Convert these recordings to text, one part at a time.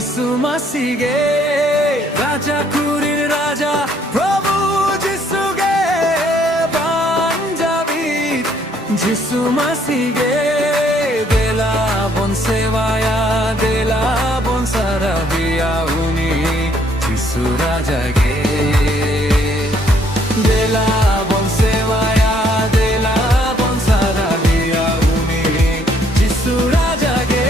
जिसु मसीगे राजा कुरिन राजा प्रभु जिसुगे banjavit जिसु मसीगे dela bon sevaya dela bon saravia uni जिसु राजा गे dela bon sevaya dela bon saravia uni जिसु राजा गे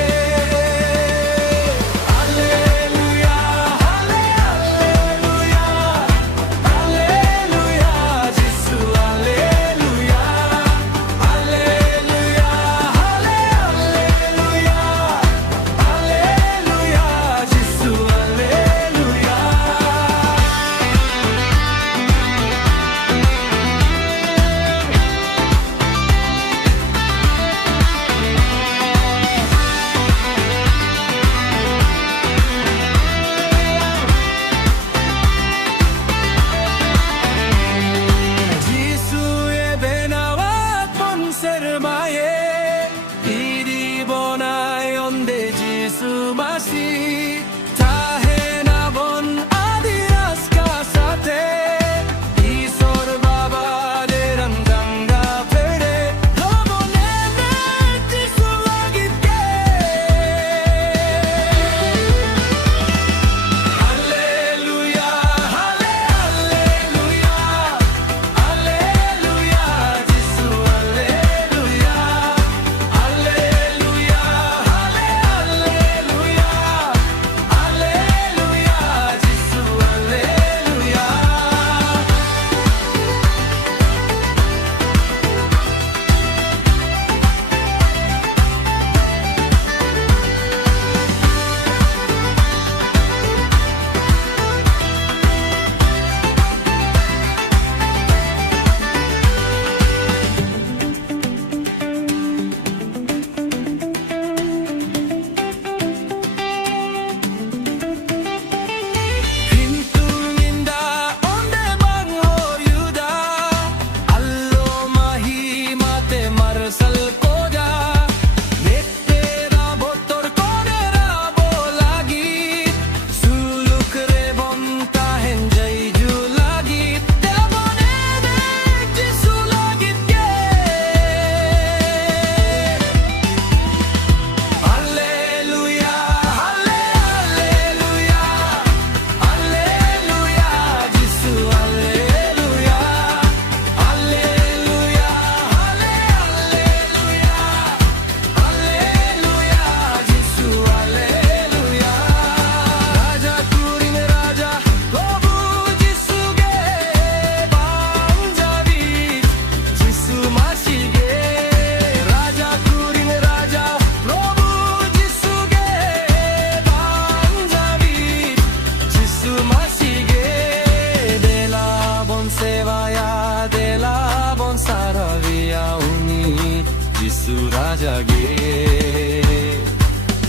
जिसु राजा गे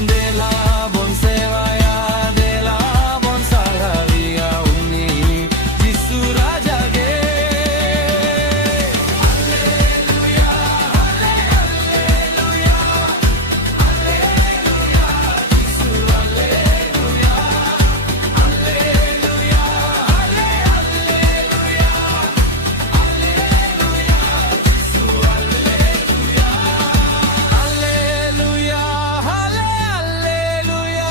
dela bon sevaya dela bon saravia uni जिसु राजा गे hallelujah hallelujah hallelujah जिसु hallelujah hallelujah hallelujah hallelujah जिसु hallelujah hallelujah hallelujah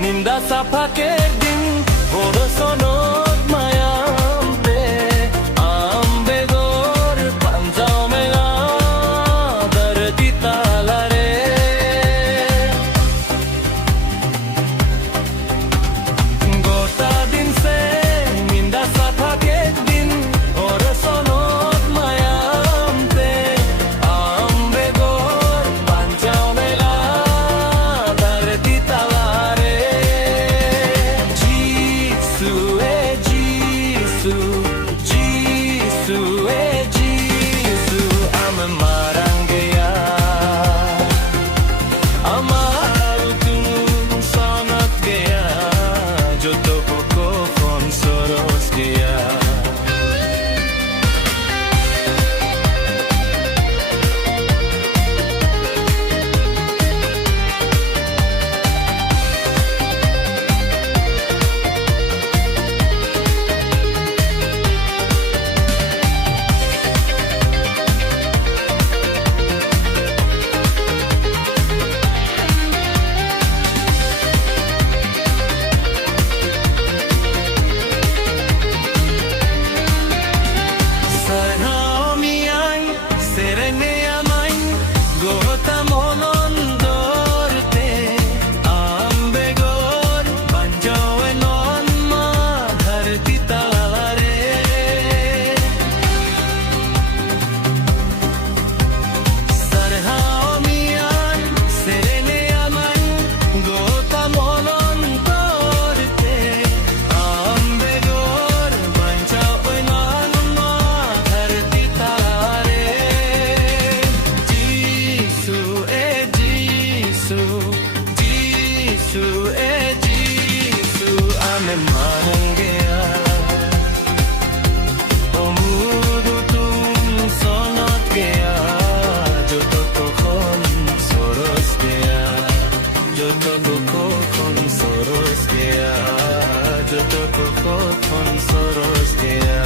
Ninda sa pakedin Horosonot mayamte Ambegor panjao mela Dharti talare Gota din se Ninda sa pakedin Horosonot mayamte Ambegor panjao mela Dharti talare Jisu, I'm marangaya Amar tun sanat gaya Joto ko kon soros gaya Jisu, ame marangaya Omudu tum sonot gaya Joto ko kon soros gaya Joto ko kon soros gaya Joto ko kon soros gaya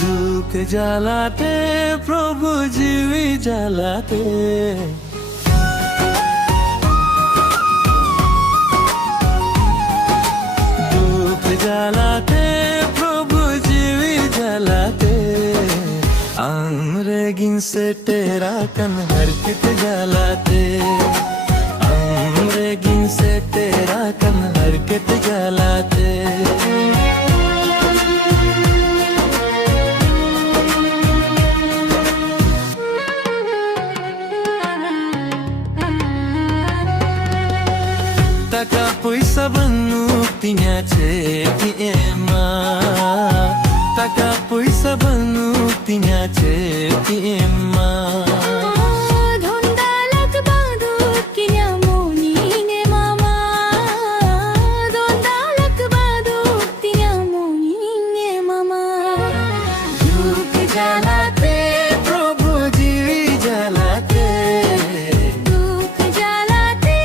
दुख जलाते प्रभु जीवी जलाते दुख जलाते प्रभु जीवी जलाते अंग्रेगिन से तेरा कन हरकत जलाते अंग्रेगिन से तेरा कन हरकत जलाते Taka puisa banuktinya cekima Taka puisa banuktinya cekima ধন্দালাক বাঁধুক কিনা মনিনে মামা ধন্দালাক বাঁধুক কিনা মনিনে মামা दुख जलाते प्रभु जीवी जलाते দুঃখ জ্বালাতে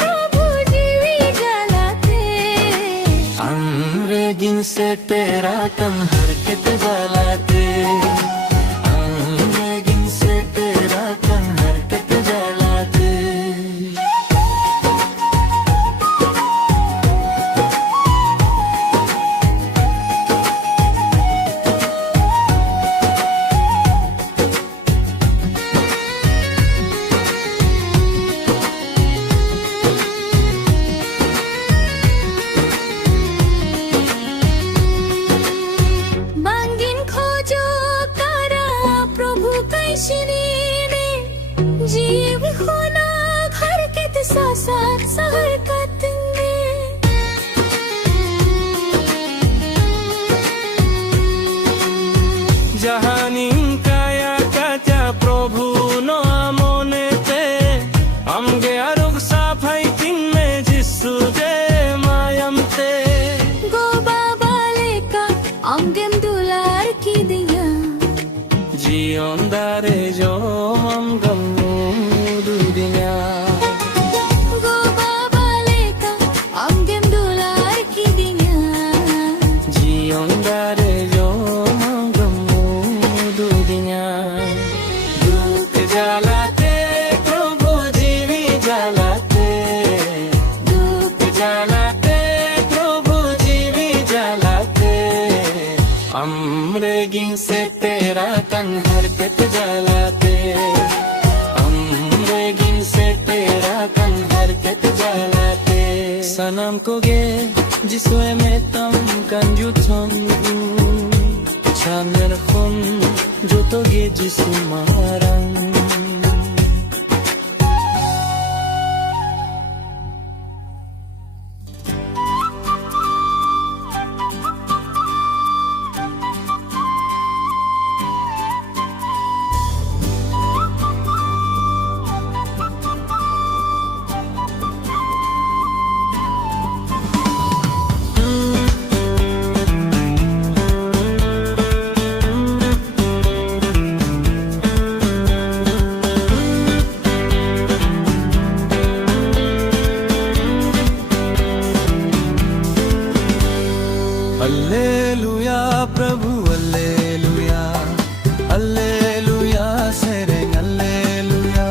প্রভু জীবি জ্বালাতে अंग्रेजिन से तेरा कम हरकत जलाते अंग्रेजिन से तेरा कम हरकत जलाते বাঙ্গিন খো हरकत जलाते अमरेगिन से तेरा कन हरकत जलाते सनम को गे जिसमें में तम कंजुचम चांदर खुन जो तो गे जिसमारंग Alleluia प्रभु Alleluia Alleluia सेरेंग Alleluia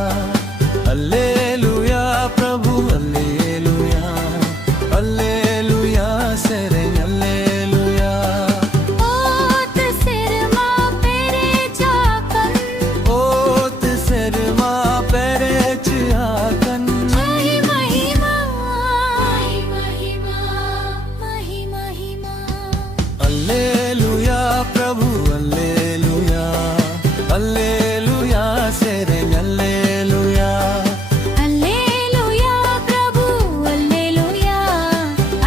Alleluia प्रभु Alleluia Alleluia सेरेंग Alleluia ओत सिरमा पेरे चाकन ओत सिरमा पेरे चाकन महिमा महिमा महिमा महिमा Alleluia प्रभु Alleluia Alleluia सेरेंग Alleluia Alleluia प्रभु Alleluia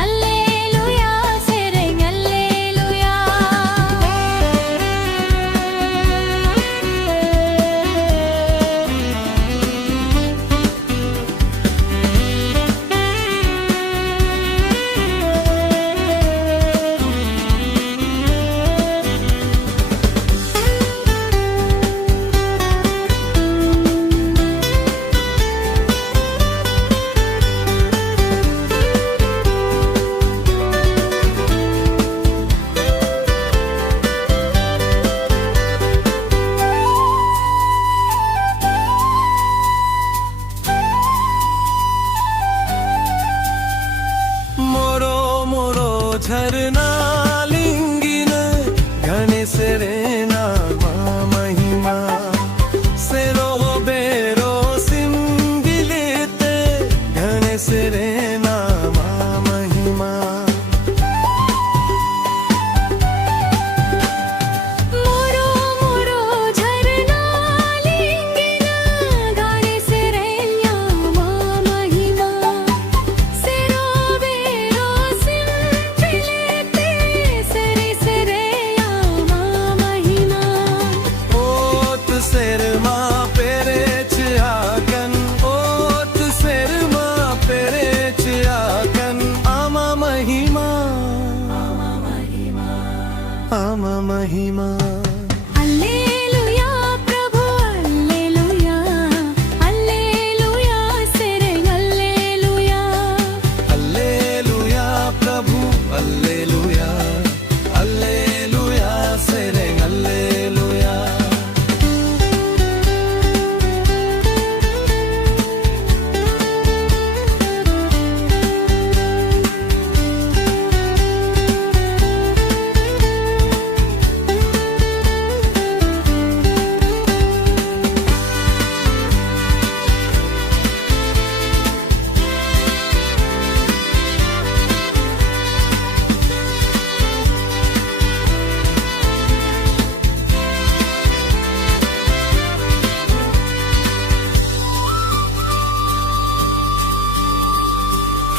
Alleluia सेरेंग Alleluia मोरो मोरो झरना लिंगिन घने सेरेना मा महिमा सेरो बेरो सिंगिलेते घने सेरेना मा महिमा मोरो मोरो झरना लिंगिन गाने से रैया माँ महिमा सेरो बेरो सिंचिलेते सरे से रैया माँ महिमा ओत सेरमा पेरे चाकन ओत सेरमा पेरे चाकन आमा महिमा आमा महिमा Alleluia प्रभु Alleluia Alleluia सेरेंग Alleluia Alleluia प्रभु Alleluia Alleluia सेरेंग Alleluia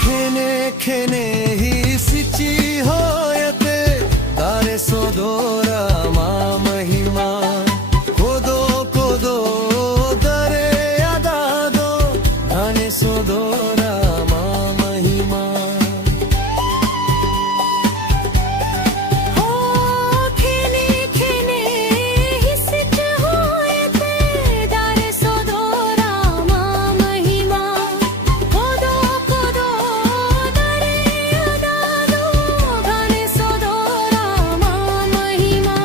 खेने खेने ही सिची होयते दारे सोदोरा मा महिमा कोदो कोदो दरे अदादो धाने सोदोरा मा महिमा ओ खेने खेने हिसच होयते दारे सोदोरा माँ महिमा कोदो कोदो दरे अदादो गाने सोदोरा माँ महिमा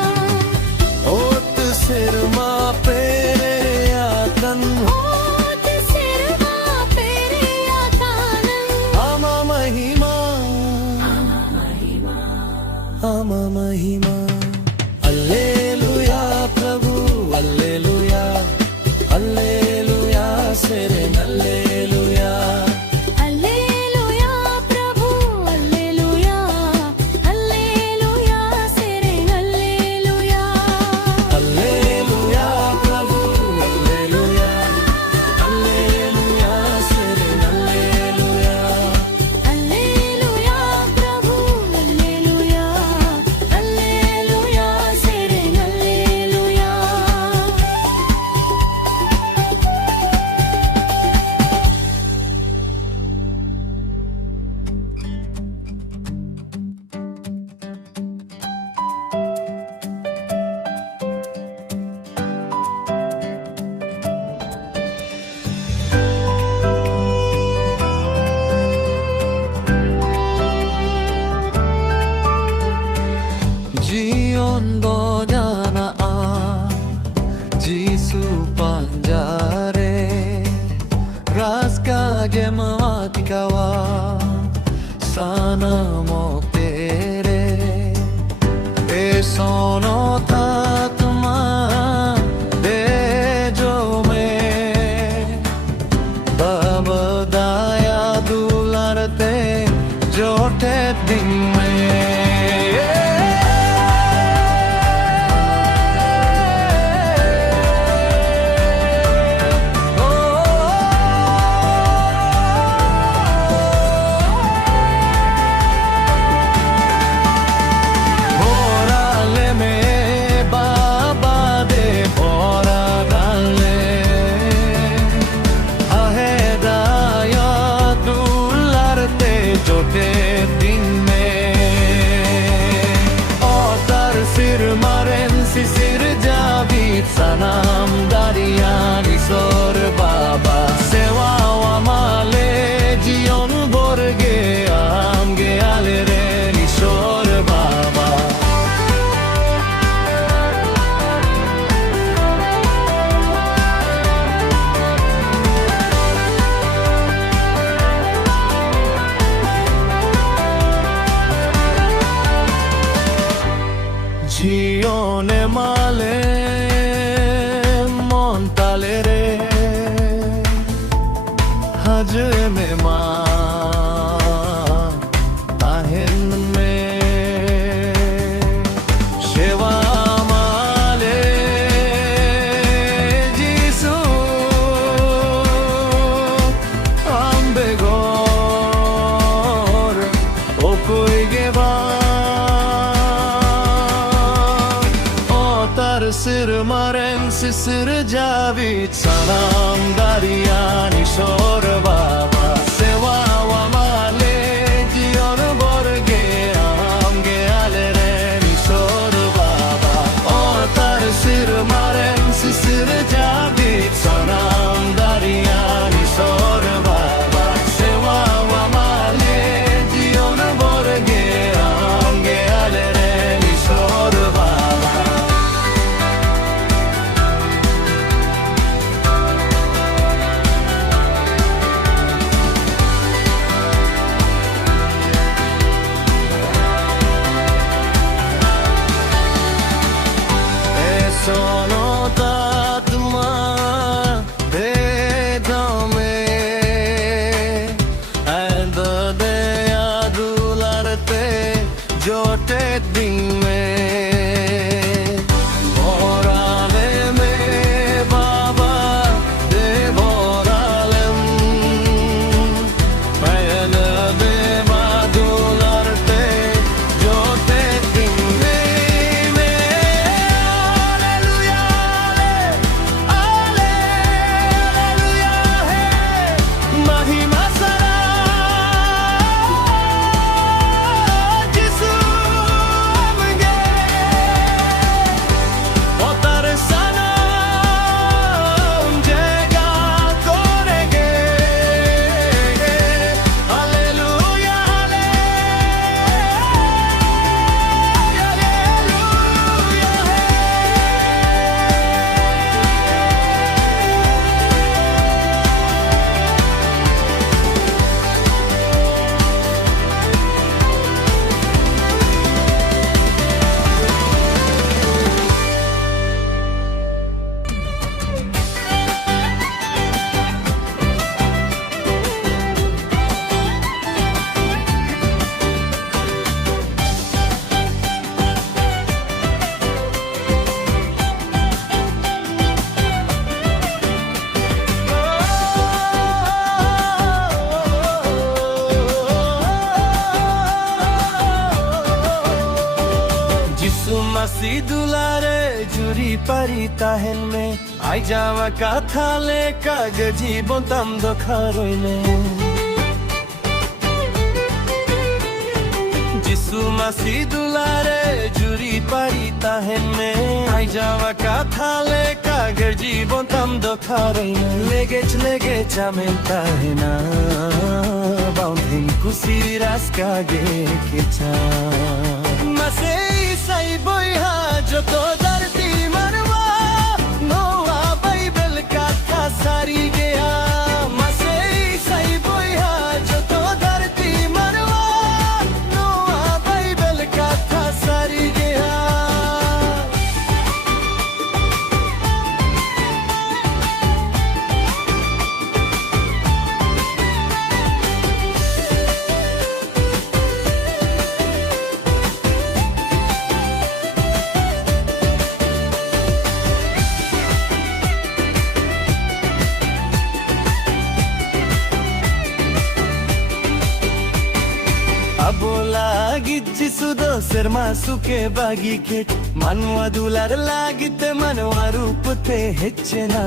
ओत सिरमा पेरे आतन ओत सिरमा पेरे आकानन आमा महिमा आमा महिमा Alleluia प्रभु Alleluia सनम तेरे ए सोनो था तुम्हारे जो में बब दाया दुलरते जोटे दिन में Sanam Dariani Sor Baba Sewa Wamale Jion Borge Amge Alereni Sor Baba Jione Male हज में माँ ताहिन में शेवा माले जीसू आम्बे गोर ओ कोई गे बा ओ तार सिर मरें सिर जावित सलाम दारियानी शोर Baba Sewa Wamale Jion Borge Amge Alereni Sor Baba O tar sir maren sir jabit Sanam Dariyani Sor Baba Sewa Wamale Jion Borge Amge Alereni Sor Baba Sono tatma bedame and de adularte jote din mein borale me baba de boralem and de adularte jote din Masi dulare juri pari tahen me ai jawa katha le kagaji bontam do kharoile Jisu masi dulare juri pari tahen me ai jawa katha le kagaji bontam do kharoile lege chamen tahena bounding kusiras kage kecha Masei sai boy ha joto darti marwa noa bible katha sari gaya Masei sai boy ha joto darti marwa Abola gitjisu doser masuke bagi ket manwa dular lagite manwa rupte hechena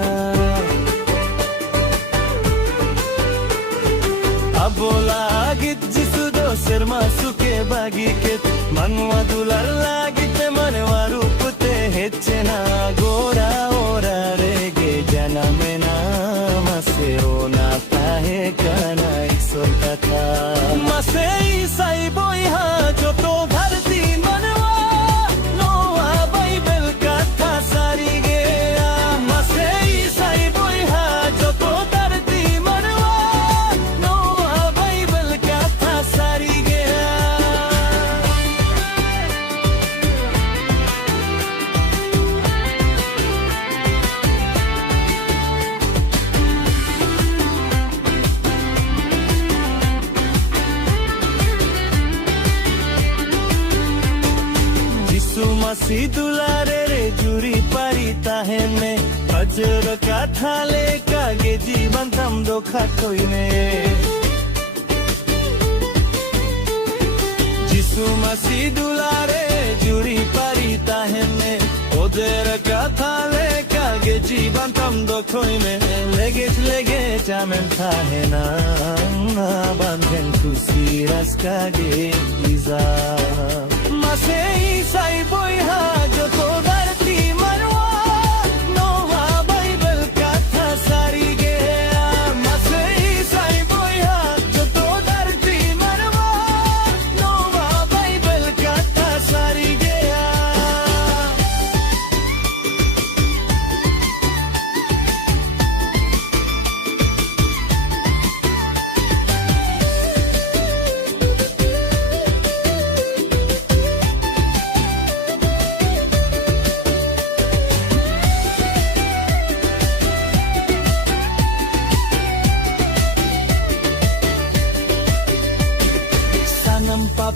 Abola gitjisu doser masuke bagi ket manwa dular lagite manwa rupte hechena gora ora rege janamena mase ona tahe kana isol katha mase sai boy ha joto dharti manwa noa bible katha sari gaya mase sai boy ha joto dharti manwa noa bible katha sari gaya मसी दुलारे रे जुरी पारिता है ने अजर का थाले कागे जीवन थम दो खातोई ने जिसु मसी दुलारे जुरी पारिता है ने अजर का थाले कागे जीवन थम दो खोई में लेगे चामें था है ना बंधन खुशी रस कागे इजा मसे sai boy ha joto dharti manwa noa bible katha sari gaya mase sai boy ha joto dharti manwa noa bible katha sari gaya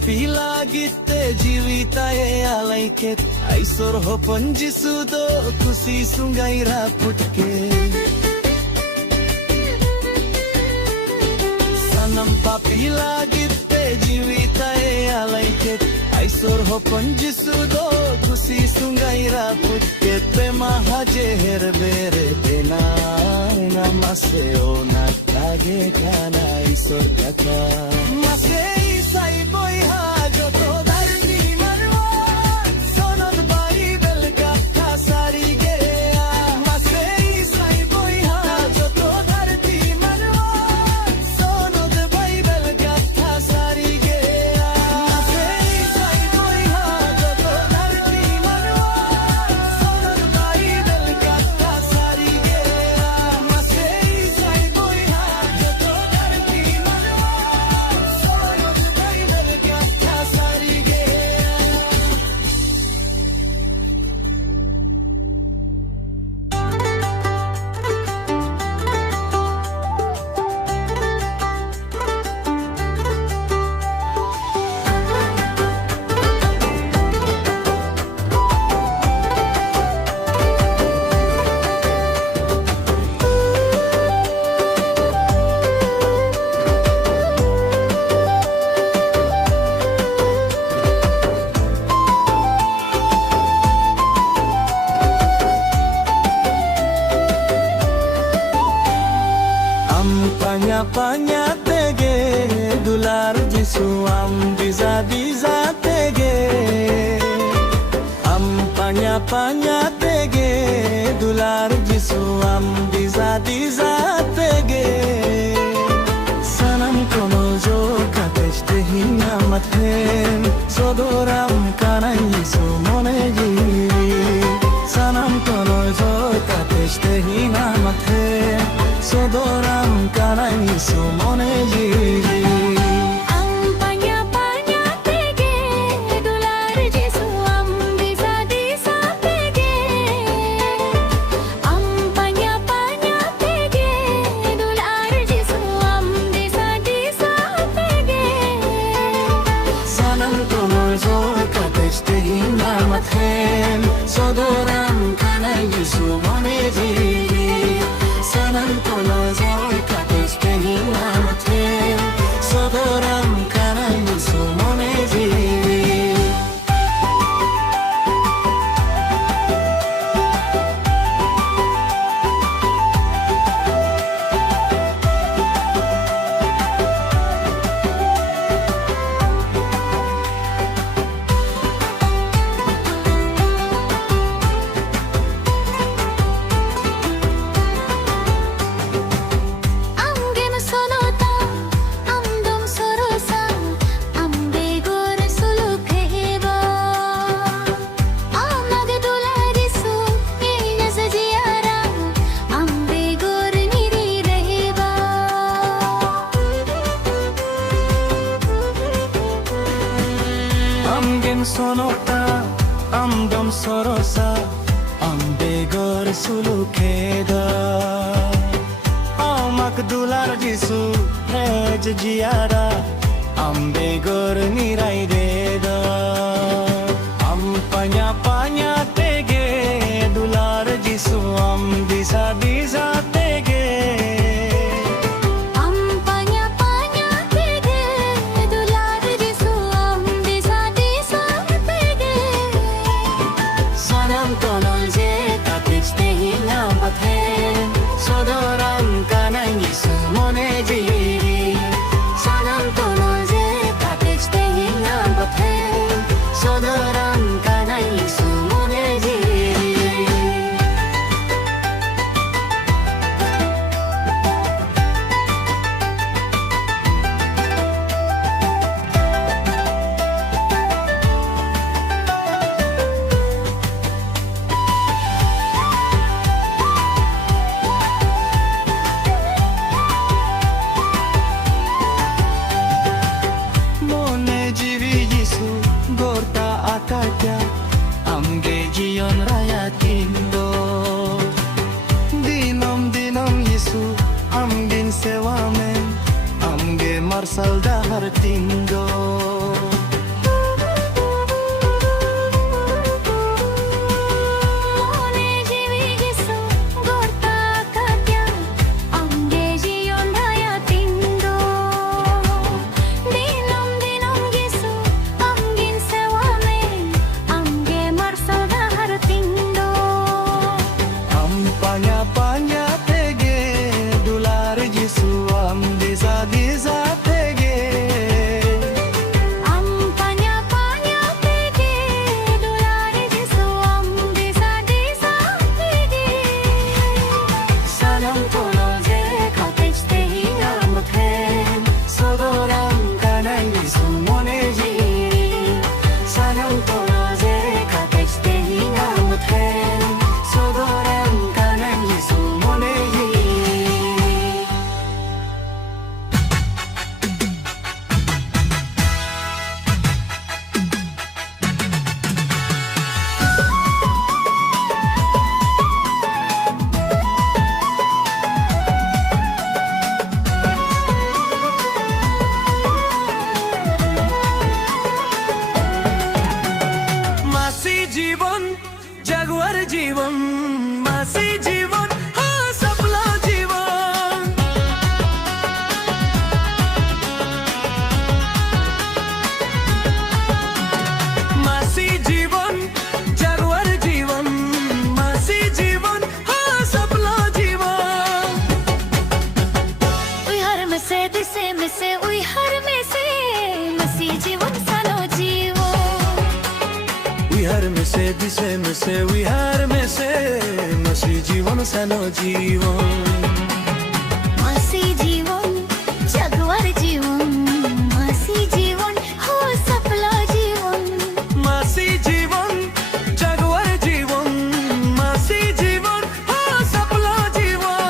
Pila gitte jivitaye alaiket aisor ho panjisudo kusi sungaira putke sanam papila gitte jivitaye alaiket aisor ho panjisudo kusi sungaira putke te mahaje herbere tena namase ona kage kana aisor katha mase sai boy ha joto dharti manwa sonod bible katha sari gaya mase sai boy ha joto dharti manwa sonod bible katha sari gaya mase sai boy ha joto dharti manwa sonod bible katha sari gaya mase sai boy ha joto dharti manwa sonod bible katha sari gaya Panya tege dular jisu am diza tege am panya tege dular jisu am diza tege sanam kono jo kateshte hina mathen sodoram kanai jisu mone jiri sanam kono jo kateshte hina mathen sodoram kanai jisu mone jiri Ampanya tege dular jisu am disa tege Ampanya tege dular jisu am disa tege sanam kono jo kateshte hina mathen sodoram kanai jisu mone jiri sanam kono jo kateshte hina mathen sodoram kanai jisu sonota amdom sorosa ambegor sulukeda amak dular jisu hej jiara ambegor nirai deda ampanya panya tege dular jisu am disa disa tege Sodoram kanang Yesu mone jiri Sanam tonol je tatech tehin ampathe Sodoram kanang Yesu mone jiri Amge jion raya tindo Dinom dinom Yesu amgin sewa men Amge marsal dahar tindo Panya tege dular Yesu am disa disa tege panya tege dular Yesu am disa disa tege Salam tono je katech tehin ampathe Sodoram kanang Yesu mone jiri Salam tono je katech tehin ampathe Sodoram kanang Yesu mone jiri মাসি জীবন Jaguar জীবন মাসি জীবন সফলা জীবন মাসি জীবন Jaguar জীবন মাসি জীবন সফলা জীবন उई हर में से दिसे में से उई हर में से मसी जीवन सानो जीवो विहार में से दिसे में से विहार में से मसी जीवन सनो जीवन मसी जीवन जगवर जीवन मसी जीवन हो सफला जीवन मासी जीवन जगवर जीवन मासी जीवन सफला जीवन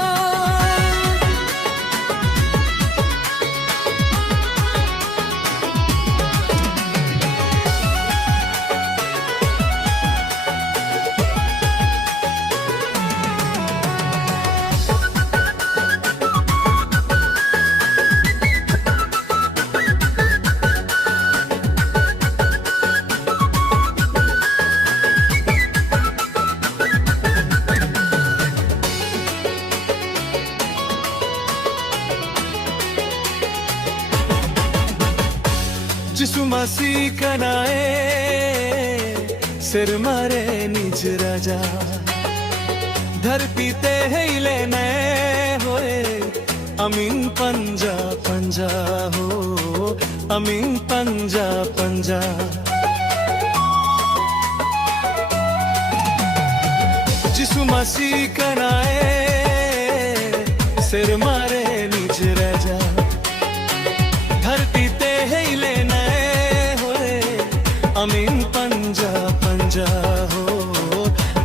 जिसु मासी कनाए सिर मारे निज राजा धरती ते हिले ने होए अमीन पंजा पंजा हो अमीन पंजा पंजा जिसु मासी कनाए सिर मारे निज राजा धरती ते हिले ने होए अमीन पंजा पंजा हो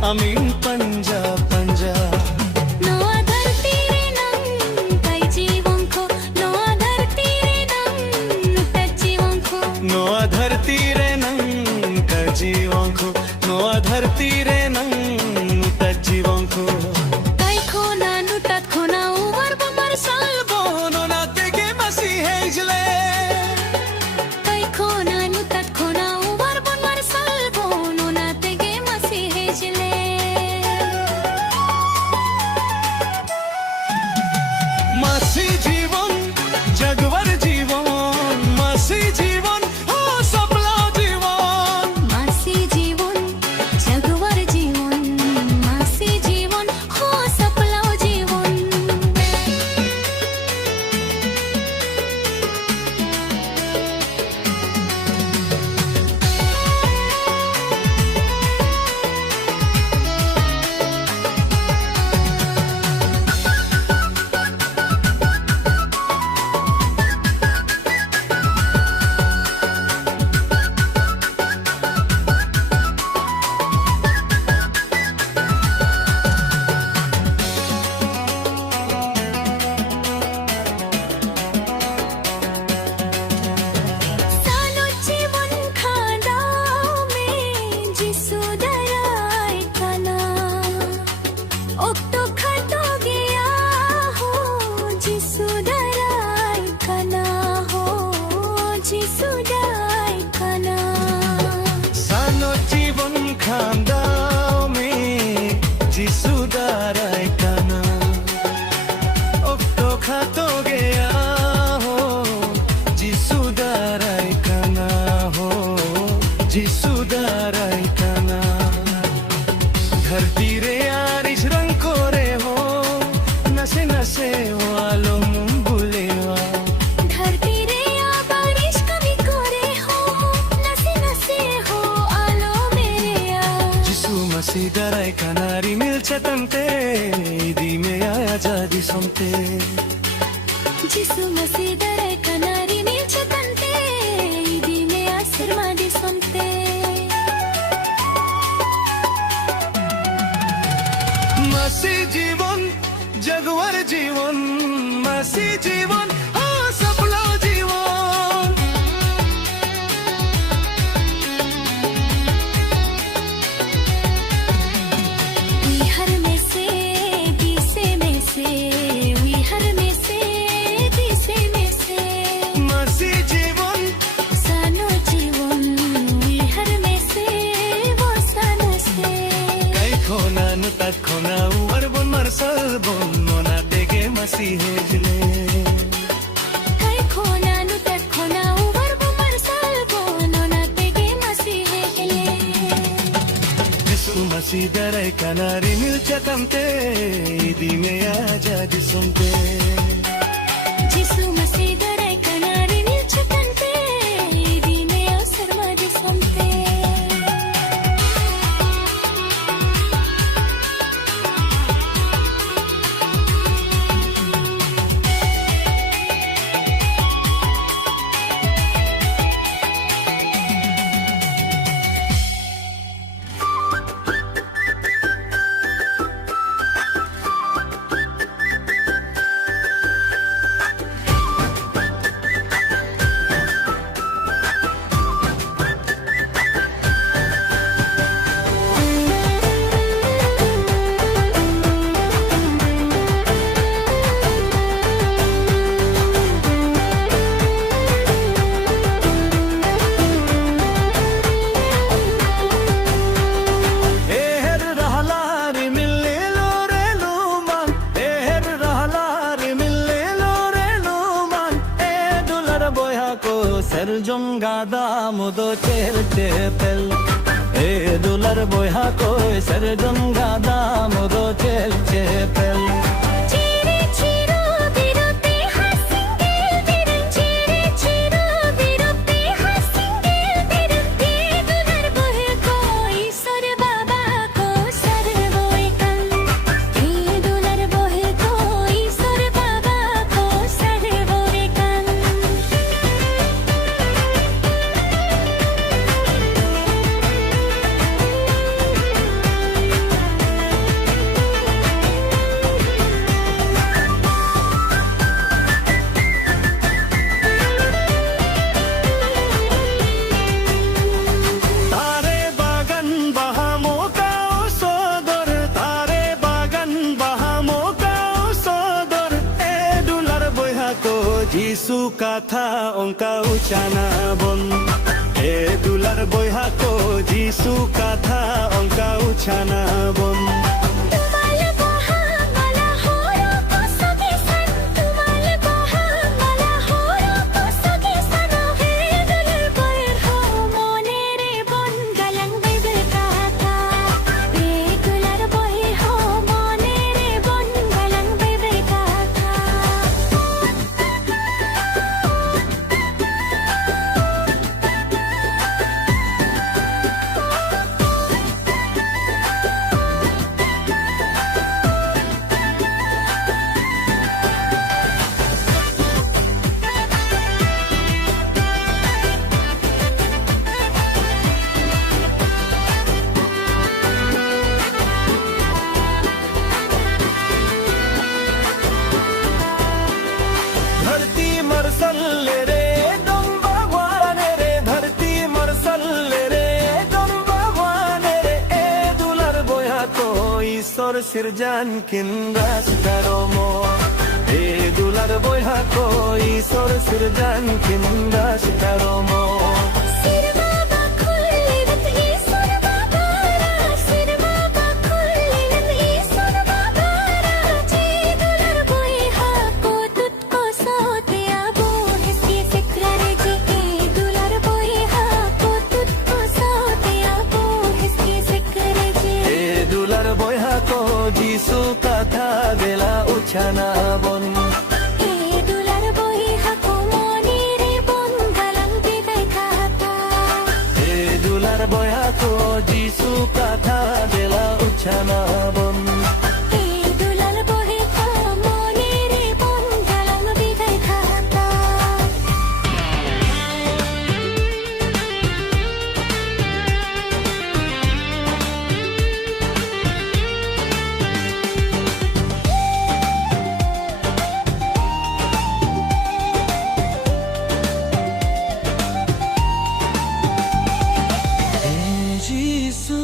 अमीन पंजा पंजा नो धरती रे नम कई जीवन को नो धरती रे नम तज जीवन को नो धरती रे नंग जिसु दाराई काना धरती रे आरिश रंग कोरे हो नसे नसे हो आलम बुलेवा धरती रे बारिश कभी करे हो नसे नसे हो आलो मेरे जिसु मसीह दाराई कानारी मिलचे तंते दी में आया जादी सुनते जिसु मसीह दरे कनारी मिलचे तंते दी में आशीर्वादी सुनते मसीह जीवन जगवर जीवन मसीह जीवन हो सफलो जीवन हर में से बीसे में से हर में से बीसे में से मसीह जीवन सानो जीवन हर में से वो सानो से कई खोना नु तक खोना उवर बुन मरसल बुन नोना देगे मसीह जले कई खोना नु तक खोना उवर वो मरसल वो नोना तेगे मसीह केले जिसु मसीह दरे कनारी मिलचे तंते दी में आजादी सुनते जिसु मसीह दरे कनारी मिलचे तंते दी में आशीर्वादी सुनते एहर रहलारी मिले लो रे लुमान एहर रहलारी मिले लो रे लुमान ए दुलर बोया को सरजम गादा मुदो चेलते पेल ए दुलर बोया को सरजम गादा मुदो चेलते पेल चिरे चिरो बिरुते हसिंगेल बिरुं चिरे चिरो बिरुते हसिंगेल बिरुं ते दुलर बोहे को ईश्वर बाबा को सरवोय कल ते दुलर बोहे को ईश्वर बाबा को सरवोय कल तारे बागन बहामो का सोदर तारे बागन बहामो का सोदर ए दुलर बोया को जीसु का था उनका उचाना बन ए दुलर बोया को जीसु का था उनका उचाना बन तुमाल बहा मला होरो को सगे सन तुमाल बहा मला होरो को सगे सन हे दुलर बोय हो मोने रे बन गलंग बाइबल कथा हे दुलर बोय हो मोने रे बन गलंग बाइबल कथा धरती मरसल रे दम भगवान रे धरती मरसल रे दम भगवान रे ए दुलर बोया को ईश्वर सिरजान किन रास्तारो मो ए दुलर बोया को ईश्वर सिरजान किन रास्तारो मो सिर बाबा खुल्लिनत ईश्वर बाबा रा सिर बाबा खुल्लिनत ईश्वर बाबा रा जे दुलर बोय हा को तुतको सोते आबो हिस्से सिक्र रे जे दुलर बोय हा को तुतको ko jisu katha dela uchana bon এই দুলাল বহে মনের বন গেলাম বিদায় খাতা jisu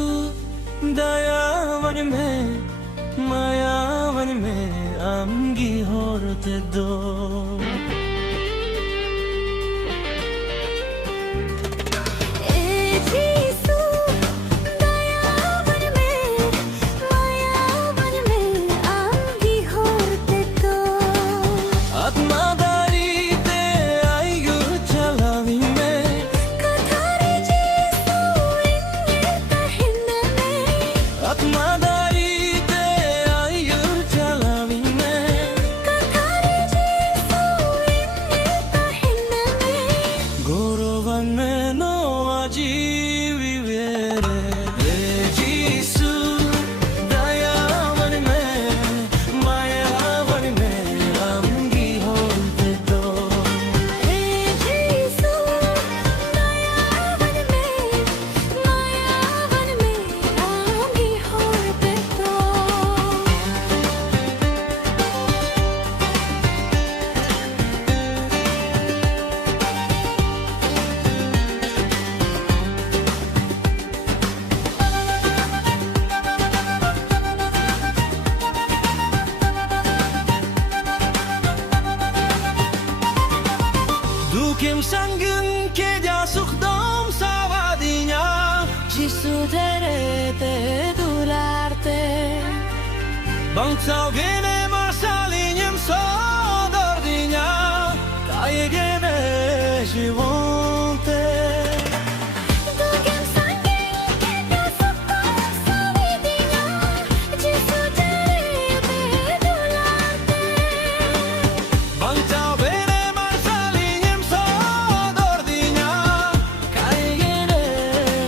dayavan mein mayavan mein amgi horte do যিশু দয়াবন মে মায়াবন মে আমগি হরতে তো atma darite ayu chalavi mein কথারে যিশু ইন্নে তাহিনা মে atma darite ayu chalavi mein কথারে যিশু ইন্নে তাহিনা মে gorovan mein no aji vivere jisu dayavan mein mayavan mein amgi horte do যিশু দয়াবন মে মায়াবন মে আমগি হরতে তো dukem sangın keja sukdom savadinya যিশু derete dularte bangsa gene masalinyem sodordinya kaya gene shivonte Dugem sangue que te socorro sabidinya যিশু derete dularte bangsa gene masalinyem sodordinya kaya gene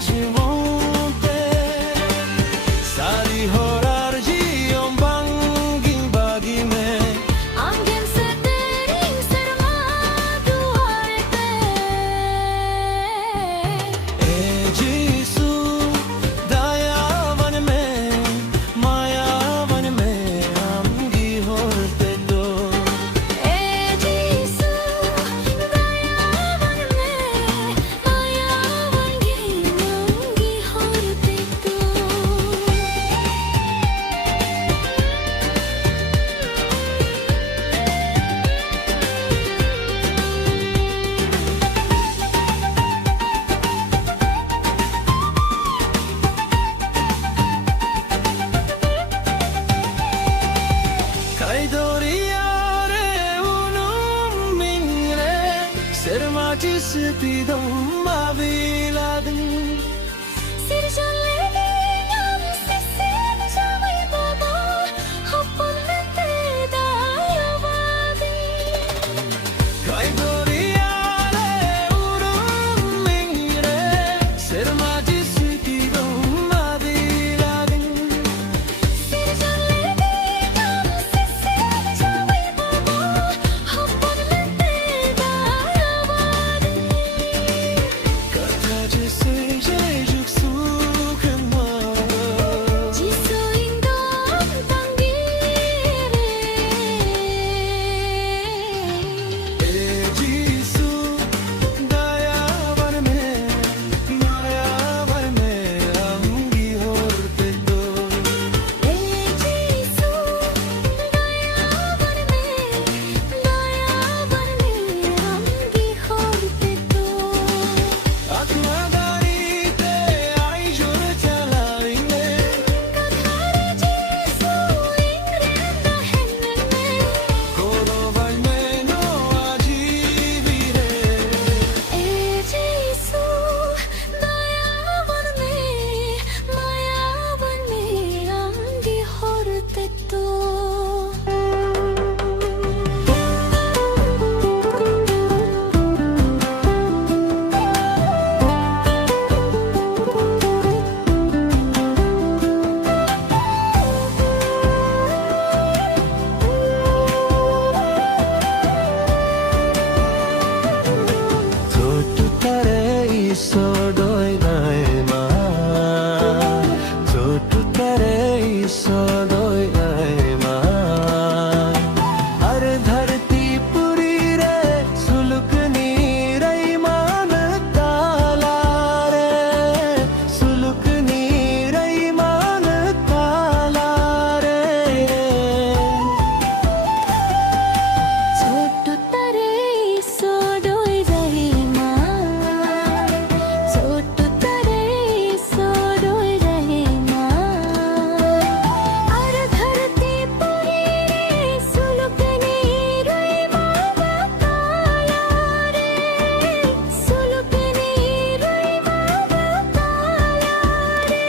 shivonte sari horar jiom banging ba sodoi nai ma chotu tare sodoi nai ma har dharti puri re sulukni rai man tala re sulukni rai man tala re छोटू तरे सोडोय रहे माँ छोटू तरे सोडोय रहे माँ और धरती पुरी रे सुलुकनी रे माँ काला रे सुलुकनी रे माँ काला रे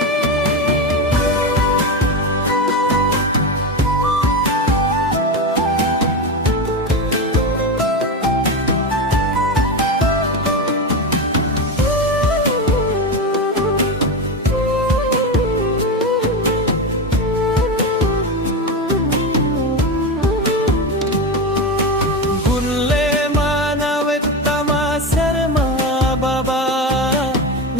गुल्ले मानवत तमा शर्मा बाबा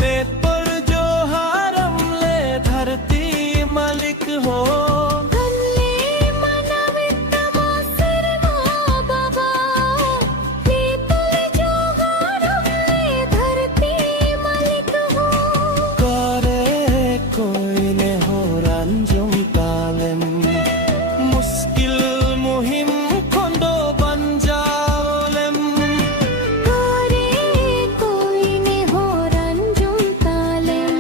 ने पर जो हारम ले धरती मालिक हो गल्ले मनवित मासर माँ बाबा पीतल जो हारमले धरती मालिक हो करे कोई ने हो रंजुम तालेम मुश्किल मुहिम खोंडो बंजाओलेम करे कोई ने हो रंजुम तालेम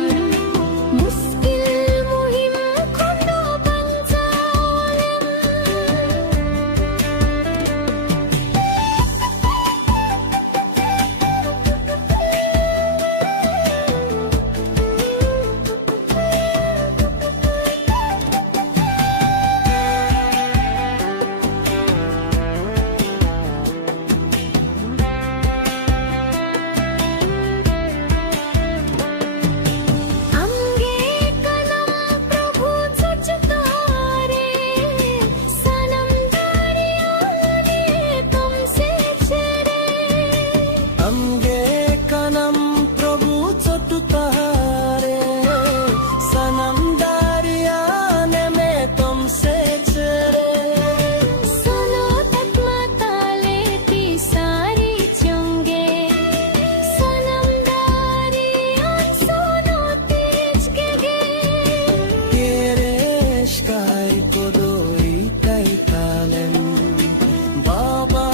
मुश्किल मुहिम खुंडो बंजाओलेम अंगे कलम प्रभु सचतारे सनम दरियाने तुमसे चरे अंगे कनम प्रभु चटुतारे सनम दारियाने में तुमसे चरे सुनो तक माताले ती सारी चुंगे सनम दरियान सुनो तेज के गे Queres kai kodoi kai talem Baba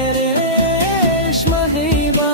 eres mahiba